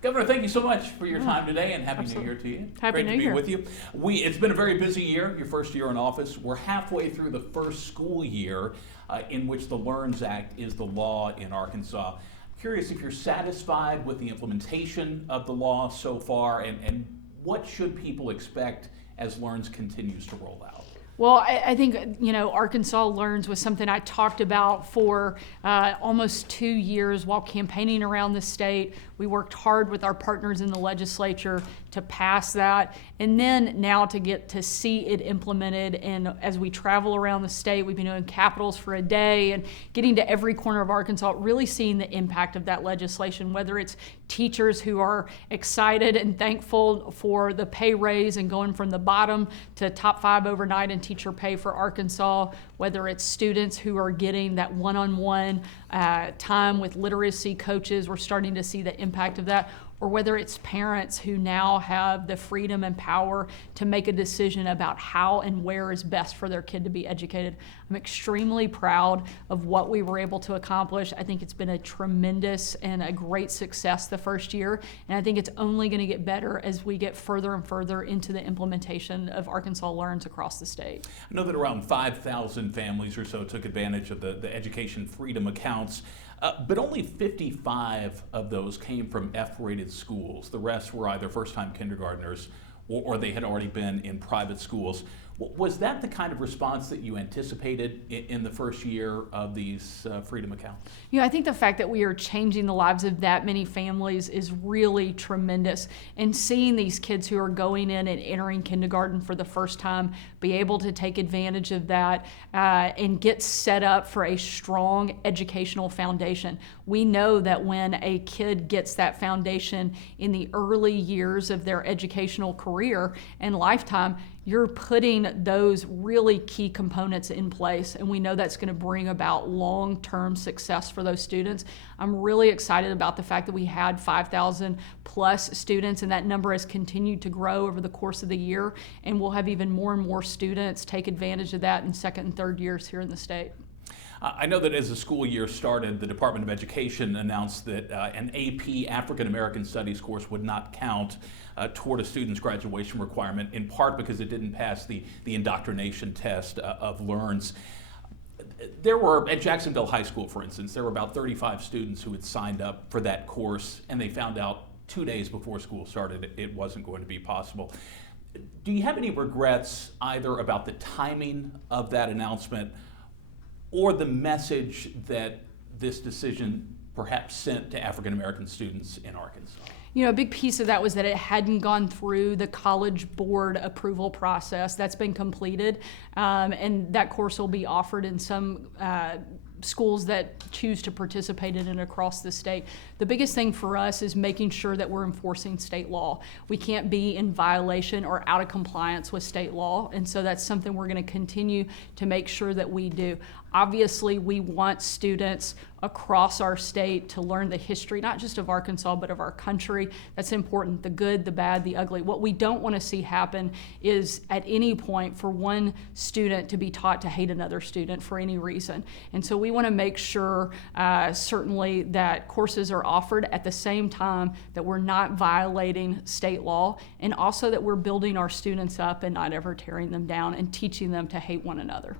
Governor, thank you so much for your time today, and Happy Absolutely. New Year to you. Happy Great New to be Year. with you. It's been a very busy year, your first year in office. We're halfway through the first school year in which the LEARNS Act is the law in Arkansas. I'm curious if you're satisfied with the implementation of the law so far, and what should people expect as LEARNS continues to roll out? Well, I think, Arkansas LEARNS was something I talked about for almost 2 years while campaigning around the state. We worked hard with our partners in the legislature to pass that, and then now to get to see it implemented. And as we travel around the state, we've been doing capitals for a day and getting to every corner of Arkansas, really seeing the impact of that legislation, whether it's teachers who are excited and thankful for the pay raise and going from the bottom to top 5 overnight in teacher pay for Arkansas, whether it's students who are getting that one-on-one time with literacy coaches, we're starting to see the impact of that, or whether it's parents who now have the freedom and power to make a decision about how and where is best for their kid to be educated. I'm extremely proud of what we were able to accomplish. I think it's been a tremendous and a great success the first year, and I think it's only going to get better as we get further and further into the implementation of Arkansas LEARNS across the state. I know that around 5,000 families or so took advantage of the education freedom accounts. But only 55 of those came from F-rated schools. The rest were either first-time kindergartners or they had already been in private schools. Was that the kind of response that you anticipated in the first year of these freedom accounts? I think the fact that we are changing the lives of that many families is really tremendous. And seeing these kids who are going in and entering kindergarten for the first time be able to take advantage of that and get set up for a strong educational foundation. We know that when a kid gets that foundation in the early years of their educational career and lifetime, you're putting those really key components in place, and we know that's going to bring about long-term success for those students. I'm really excited about the fact that we had 5,000 plus students, and that number has continued to grow over the course of the year, and we'll have even more and more students take advantage of that in second and third years here in the state. I know that as the school year started, the Department of Education announced that an AP AfricanAmerican Studies course would not count toward a student's graduation requirement, in part because it didn't pass the indoctrination test of LEARNS. There were, at Jacksonville High School, for instance, there were about 35 students who had signed up for that course, and they found out 2 days before school started it wasn't going to be possible. Do you have any regrets either about the timing of that announcement or the message that this decision perhaps sent to African American students in Arkansas? A big piece of that was that it hadn't gone through the College Board approval process. That's been completed, and that course will be offered in some schools that choose to participate in it across the state. The biggest thing for us is making sure that we're enforcing state law. We can't be in violation or out of compliance with state law, and so that's something we're going to continue to make sure that we do. Obviously, we want students across our state to learn the history, not just of Arkansas, but of our country. That's important, the good, the bad, the ugly. What we don't want to see happen is at any point for one student to be taught to hate another student for any reason. And so we want to make sure certainly that courses are offered at the same time that we're not violating state law, and also that we're building our students up and not ever tearing them down and teaching them to hate one another.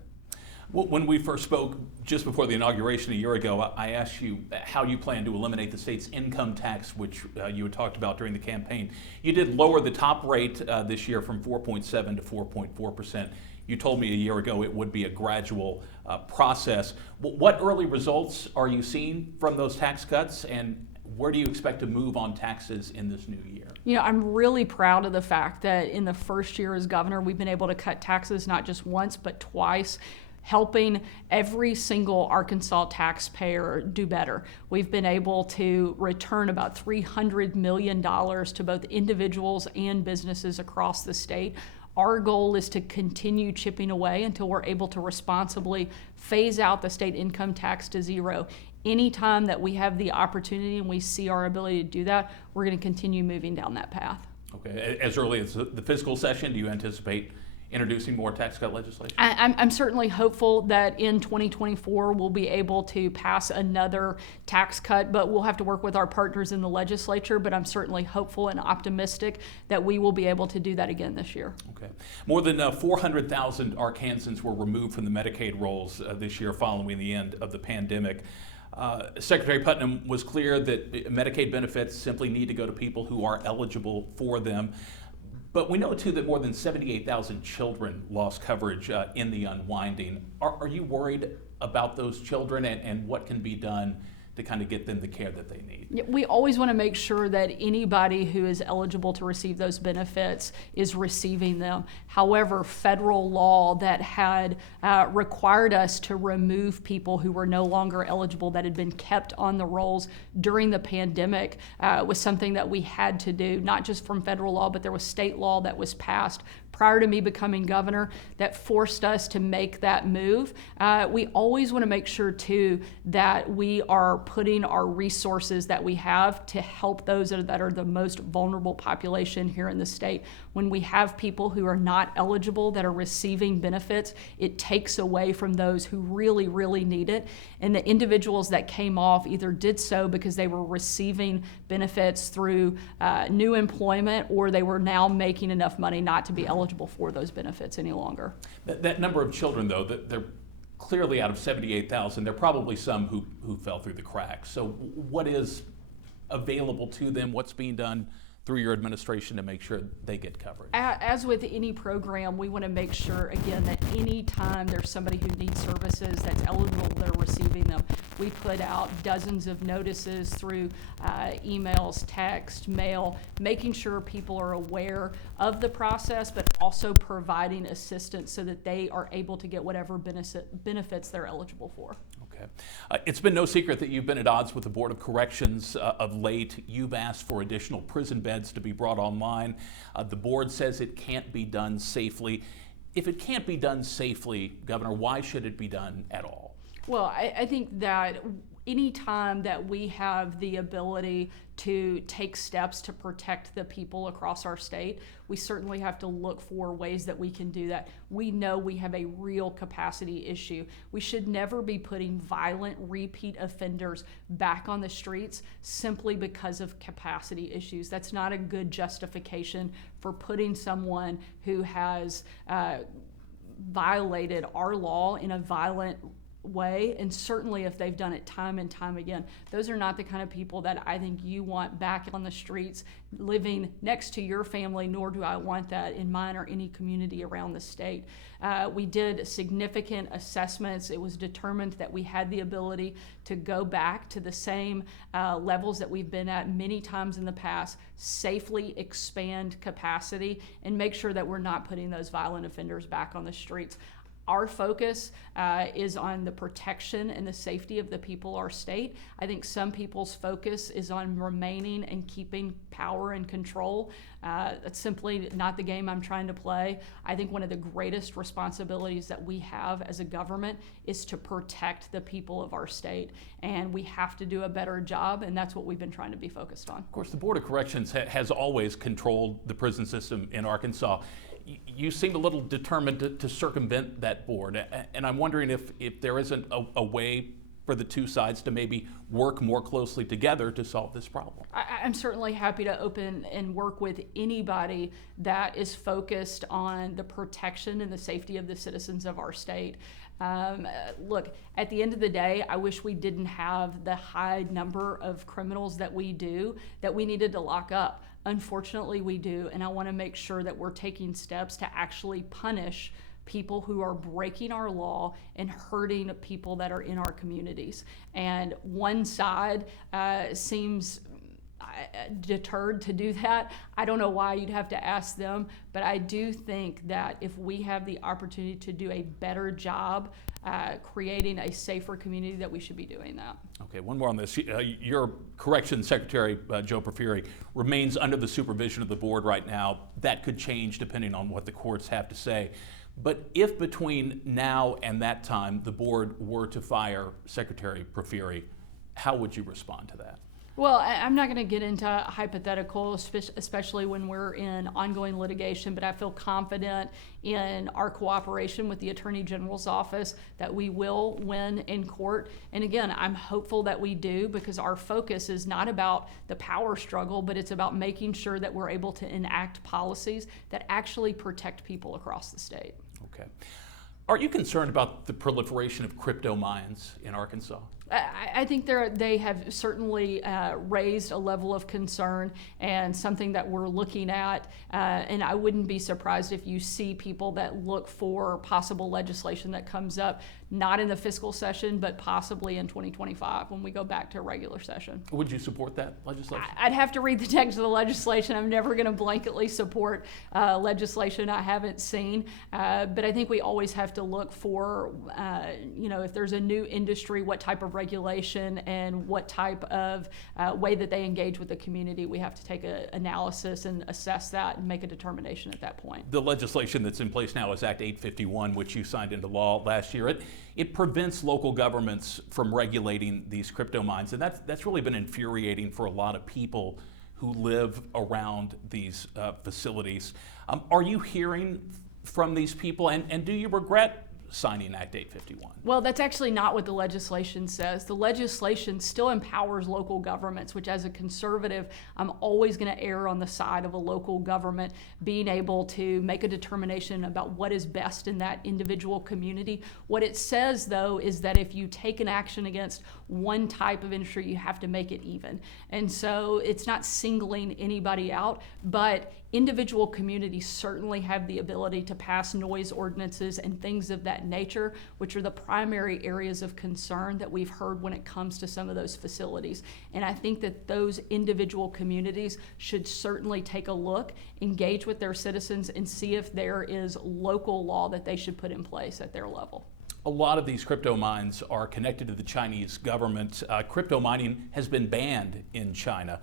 Well, when we first spoke just before the inauguration a year ago, I asked you how you plan to eliminate the state's income tax, which you had talked about during the campaign. You did lower the top rate this year from 4.7 to 4.4%. You told me a year ago it would be a gradual process. What early results are you seeing from those tax cuts, and where do you expect to move on taxes in this new year? I'm really proud of the fact that in the first year as governor, we've been able to cut taxes not just once, but twice, helping every single Arkansas taxpayer do better. We've been able to return about $300 million to both individuals and businesses across the state. Our goal is to continue chipping away until we're able to responsibly phase out the state income tax to zero. Anytime that we have the opportunity and we see our ability to do that, we're going to continue moving down that path. Okay, as early as the fiscal session, do you anticipate introducing more tax cut legislation? I'm certainly hopeful that in 2024 we'll be able to pass another tax cut, but we'll have to work with our partners in the legislature. But I'm certainly hopeful and optimistic that we will be able to do that again this year. Okay. More than 400,000 Arkansans were removed from the Medicaid rolls this year following the end of the pandemic. Secretary Putnam was clear that Medicaid benefits simply need to go to people who are eligible for them. But we know, too, that more than 78,000 children lost coverage in the unwinding. Are you worried about those children and what can be done to kind of get them the care that they need? Yeah, we always want to make sure that anybody who is eligible to receive those benefits is receiving them. However, federal law that had required us to remove people who were no longer eligible, that had been kept on the rolls during the pandemic, was something that we had to do, not just from federal law, but there was state law that was passed prior to me becoming governor that forced us to make that move. We always want to make sure, too, that we are putting our resources that we have to help those that are the most vulnerable population here in the state. When we have people who are not eligible that are receiving benefits, it takes away from those who really, really need it. And the individuals that came off either did so because they were receiving benefits through new employment, or they were now making enough money not to be eligible for those benefits any longer. That number of children, though, they're clearly out of 78,000. There are probably some who fell through the cracks. So what is available to them? What's being done through your administration to make sure they get coverage? As with any program, we want to make sure, again, that any time there's somebody who needs services that's eligible, they're receiving them. We put out dozens of notices through emails, text, mail, making sure people are aware of the process, but also providing assistance so that they are able to get whatever benefits they're eligible for. Okay. It's been no secret that you've been at odds with the Board of Corrections of late. You've asked for additional prison beds to be brought online. The board says it can't be done safely. If it can't be done safely, Governor, why should it be done at all? Well, I think that any time that we have the ability to take steps to protect the people across our state, we certainly have to look for ways that we can do that. We know we have a real capacity issue. We should never be putting violent repeat offenders back on the streets simply because of capacity issues. That's not a good justification for putting someone who has violated our law in a violent way, and certainly if they've done it time and time again. Those are not the kind of people that I think you want back on the streets living next to your family, nor do I want that in mine or any community around the state. We did significant assessments. It was determined that we had the ability to go back to the same levels that we've been at many times in the past, safely expand capacity, and make sure that we're not putting those violent offenders back on the streets. Our focus is on the protection and the safety of the people of our state. I think some people's focus is on remaining and keeping power and control. That's simply not the game I'm trying to play. I think one of the greatest responsibilities that we have as a government is to protect the people of our state, and we have to do a better job, and that's what we've been trying to be focused on. Of course, the Board of Corrections has always controlled the prison system in Arkansas. You seem a little determined to circumvent that board, and I'm wondering if there isn't a way for the two sides to maybe work more closely together to solve this problem. I'm certainly happy to open and work with anybody that is focused on the protection and the safety of the citizens of our state. Look, at the end of the day, I wish we didn't have the high number of criminals that we do, that we needed to lock up. Unfortunately, we do, and I want to make sure that we're taking steps to actually punish people who are breaking our law and hurting people that are in our communities. And one side seems deterred to do that. I don't know why. You'd have to ask them, but I do think that if we have the opportunity to do a better job creating a safer community, that we should be doing that. Okay, one more on this. Your Corrections Secretary, Joe Porfiry, remains under the supervision of the board right now. That could change depending on what the courts have to say. But if between now and that time the board were to fire Secretary Porfiry, how would you respond to that? Well, I'm not going to get into hypothetical, especially when we're in ongoing litigation, but I feel confident in our cooperation with the Attorney General's office that we will win in court. And again, I'm hopeful that we do, because our focus is not about the power struggle, but it's about making sure that we're able to enact policies that actually protect people across the state. Okay. Are you concerned about the proliferation of crypto mines in Arkansas? I think they have certainly raised a level of concern and something that we're looking at. And I wouldn't be surprised if you see people that look for possible legislation that comes up, not in the fiscal session, but possibly in 2025 when we go back to a regular session. Would you support that legislation? I'd have to read the text of the legislation. I'm never going to blanketly support legislation I haven't seen. But I think we always have to look for, if there's a new industry, what type of regulation and what type of way that they engage with the community. We have to take an analysis and assess that and make a determination at that point. The legislation that's in place now is Act 851, which you signed into law last year. It prevents local governments from regulating these crypto mines, and that's really been infuriating for a lot of people who live around these facilities. Are you hearing from these people, and do you regret signing Act 851? Well, that's actually not what the legislation says. The legislation still empowers local governments, which as a conservative, I'm always going to err on the side of a local government being able to make a determination about what is best in that individual community. What it says, though, is that if you take an action against one type of industry, you have to make it even. And so it's not singling anybody out, but individual communities certainly have the ability to pass noise ordinances and things of that nature, which are the primary areas of concern that we've heard when it comes to some of those facilities. And I think that those individual communities should certainly take a look, engage with their citizens, and see if there is local law that they should put in place at their level. A lot of these crypto mines are connected to the Chinese government. Crypto mining has been banned in China.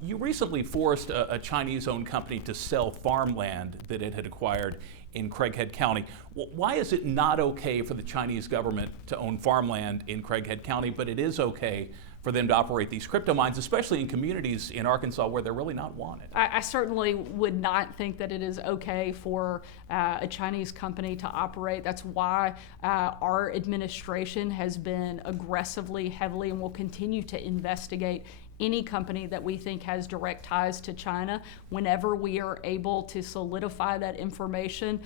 You recently forced a Chinese-owned company to sell farmland that it had acquired in Craighead County. Why is it not okay for the Chinese government to own farmland in Craighead County, but it is okay for them to operate these crypto mines, especially in communities in Arkansas where they're really not wanted? I certainly would not think that it is okay for a Chinese company to operate. That's why our administration has been aggressively, heavily, and will continue to investigate any company that we think has direct ties to China. Whenever we are able to solidify that information,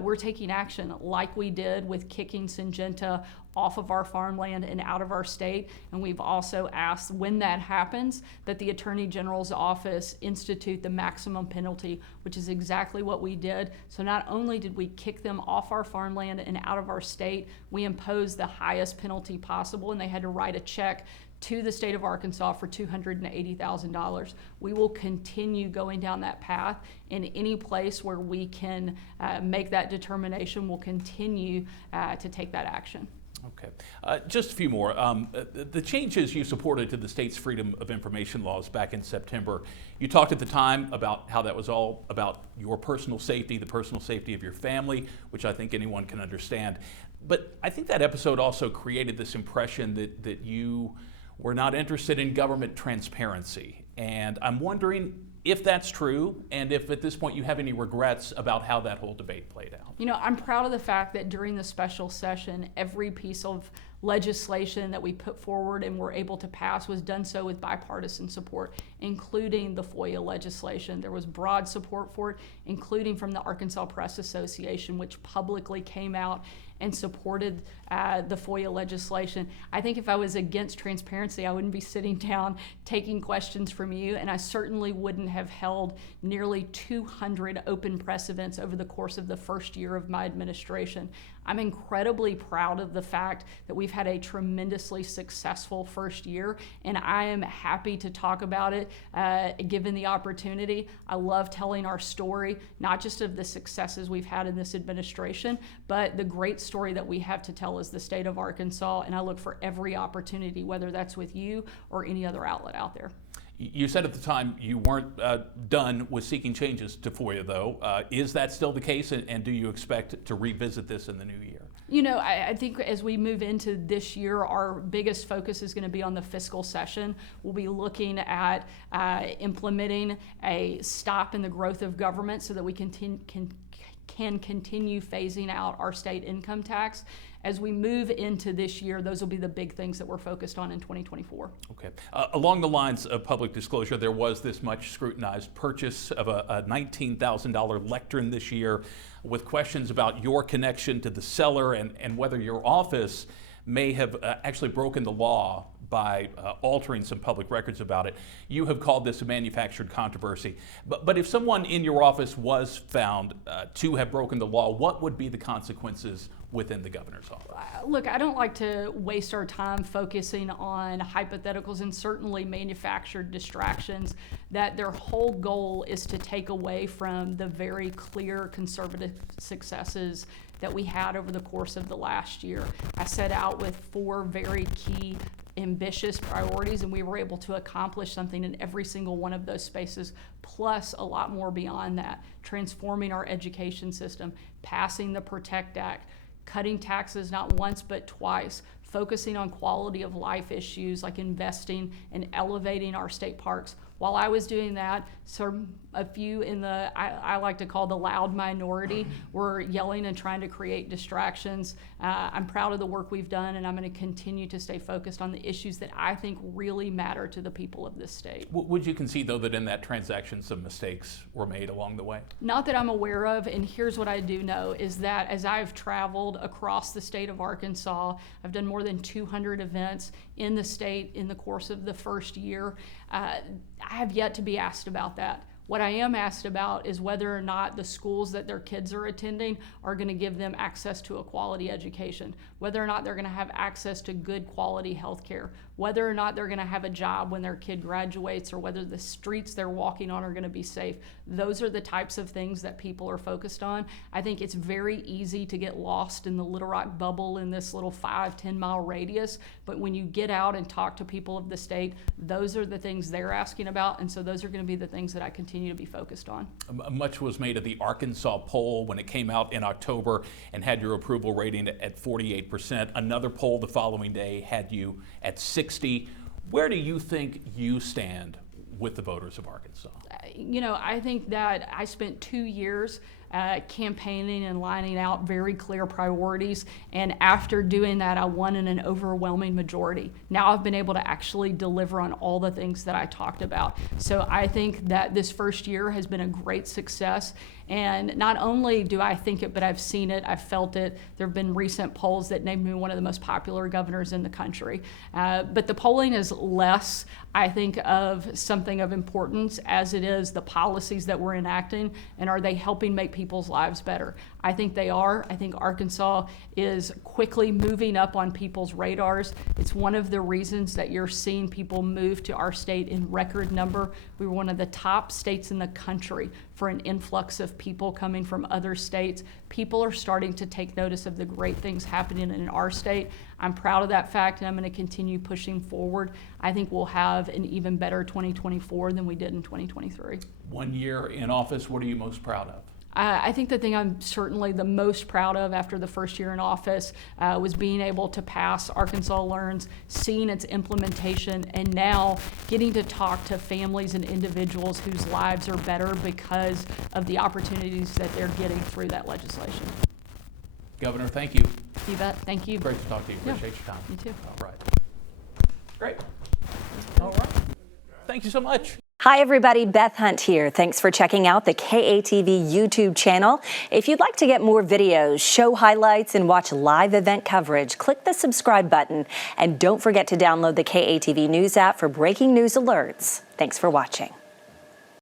we're taking action like we did with kicking Syngenta off of our farmland and out of our state. And we've also asked, when that happens, that the Attorney General's office institute the maximum penalty, which is exactly what we did. So not only did we kick them off our farmland and out of our state, we imposed the highest penalty possible, and they had to write a check to the state of Arkansas for $280,000. We will continue going down that path. In any place where we can make that determination, we'll continue to take that action. Okay. Just a few more. The changes you supported to the state's Freedom of Information laws back in September, you talked at the time about how that was all about your personal safety, the personal safety of your family, which I think anyone can understand. But I think that episode also created this impression that you were not interested in government transparency. And I'm wondering if that's true, and if at this point you have any regrets about how that whole debate played out. You know, I'm proud of the fact that during the special session, every piece of legislation that we put forward and were able to pass was done so with bipartisan support, including the FOIA legislation. There was broad support for it, including from the Arkansas Press Association, which publicly came out and supported the FOIA legislation. I think if I was against transparency, I wouldn't be sitting down taking questions from you, and I certainly wouldn't have held nearly 200 open press events over the course of the first year of my administration. I'm incredibly proud of the fact that we've had a tremendously successful first year, and I am happy to talk about it given the opportunity. I love telling our story, not just of the successes we've had in this administration, but the great story that we have to tell as the state of Arkansas, and I look for every opportunity, whether that's with you or any other outlet out there. You said at the time you weren't done with seeking changes to FOIA, though. Is that still the case, and do you expect to revisit this in the new year? I think as we move into this year, our biggest focus is going to be on the fiscal session. We'll be looking at implementing a stop in the growth of government so that we can continue phasing out our state income tax. As we move into this year, those will be the big things that we're focused on in 2024. Okay. Along the lines of public disclosure, there was this much scrutinized purchase of a $19,000 lectern this year with questions about your connection to the seller and whether your office may have actually broken the law by altering some public records about it. You have called this a manufactured controversy. But if someone in your office was found to have broken the law, what would be the consequences within the governor's office? Look, I don't like to waste our time focusing on hypotheticals and certainly manufactured distractions that their whole goal is to take away from the very clear conservative successes that we had over the course of the last year. I set out with 4 very key ambitious priorities, and we were able to accomplish something in every single one of those spaces, plus a lot more beyond that. Transforming our education system, passing the PROTECT Act, cutting taxes not once but twice, focusing on quality of life issues like investing and elevating our state parks. While I was doing that, a few in the, I like to call the loud minority, were yelling and trying to create distractions. I'm proud of the work we've done, and I'm going to continue to stay focused on the issues that I think really matter to the people of this state. Would you concede, though, that in that transaction some mistakes were made along the way? Not that I'm aware of, and here's what I do know, is that as I've traveled across the state of Arkansas, I've done more than 200 events in the state in the course of the first year. I have yet to be asked about that. What I am asked about is whether or not the schools that their kids are attending are going to give them access to a quality education, whether or not they're going to have access to good quality health care, whether or not they're going to have a job when their kid graduates, or whether the streets they're walking on are going to be safe. Those are the types of things that people are focused on. I think it's very easy to get lost in the Little Rock bubble in this little 5-10 mile radius, but when you get out and talk to people of the state, those are the things they're asking about, and so those are going to be the things that I continue to be focused on. Much was made of the Arkansas poll when it came out in October and had your approval rating at 48%. Another poll the following day had you at 60. Where do you think you stand with the voters of Arkansas? I think that I spent 2 years campaigning and lining out very clear priorities, and after doing that I won in an overwhelming majority. Now I've been able to actually deliver on all the things that I talked about. So I think that this first year has been a great success, and not only do I think it, but I've seen it, I've felt it. There have been recent polls that named me one of the most popular governors in the country. But the polling is less, I think, of something of importance as it is the policies that we're enacting, and are they helping make people's lives better? I think they are. I think Arkansas is quickly moving up on people's radars. It's one of the reasons that you're seeing people move to our state in record number. We were one of the top states in the country for an influx of people coming from other states. People are starting to take notice of the great things happening in our state. I'm proud of that fact, and I'm going to continue pushing forward. I think we'll have an even better 2024 than we did in 2023. 1 year in office, what are you most proud of? I think the thing I'm certainly the most proud of after the first year in office was being able to pass Arkansas Learns, seeing its implementation, and now getting to talk to families and individuals whose lives are better because of the opportunities that they're getting through that legislation. Governor, thank you. You bet. Thank you. Great to talk to you. Yeah. Appreciate your time. You too. All right. Great. All right. Thank you so much. Hi, everybody. Beth Hunt here. Thanks for checking out the KATV YouTube channel. If you'd like to get more videos, show highlights, and watch live event coverage, click the subscribe button. And don't forget to download the KATV News app for breaking news alerts. Thanks for watching.